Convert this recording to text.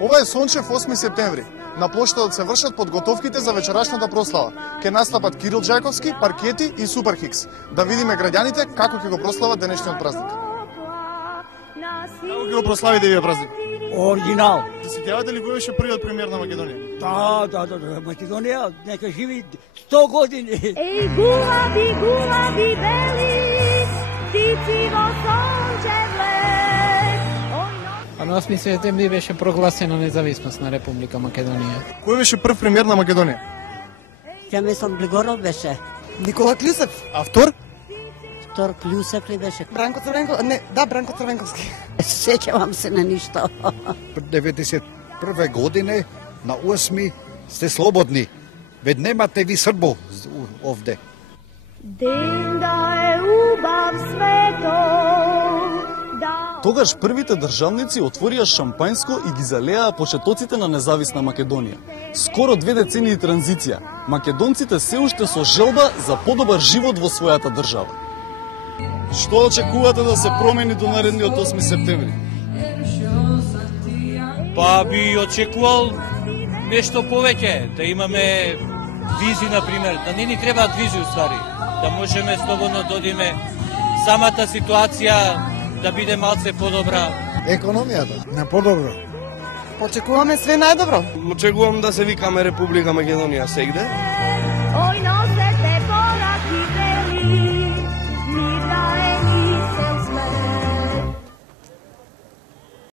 Ова е сончев 8 септември. На плоштадот се вршат подготовките за вечерашната прослава. Ке настапат Кирил Джајковски, Паркети и Суперхикс. Да видиме граѓаните како ќе го прослават денешниот празник. Како ќе го прославите вие празник? Оригинал. Се сеќавате ли кој беше првиот премиер на Македонија? Да. Македонија нека живи 100 години. Еј, гулаби бели, птици во сончев лет. На 8 септември беше прогласена независност на Република Македонија. Кој беше прв премиер на Македонија? Ја мислам Глигоров беше. Никола Клюсев. А втор? Втор Клюсев ли беше? Бранко Црвенковски. Не, да, Бранко Црвенковски. Сеќавам се на ништо. 91 година на 8 сте слободни. Вед немате ви Србо овде. Ден да е убав светот. Тогаш првите државници отворија шампајнско и ги залеа почетоците на независна Македонија. Скоро 2 децении транзиција. Македонците се уште со желба за подобар живот во својата држава. Што очекувате да се промени до наредниот 8 септември? Па би очекувал нешто повеќе, да имаме визи, например, да не ни требаат визи уствари, да можеме слободно да одиме, самата ситуација да биде малце подобра. Економијата на подобро. Очекуваме све најдобро. Очекувам да се викаме Република Македонија сегде.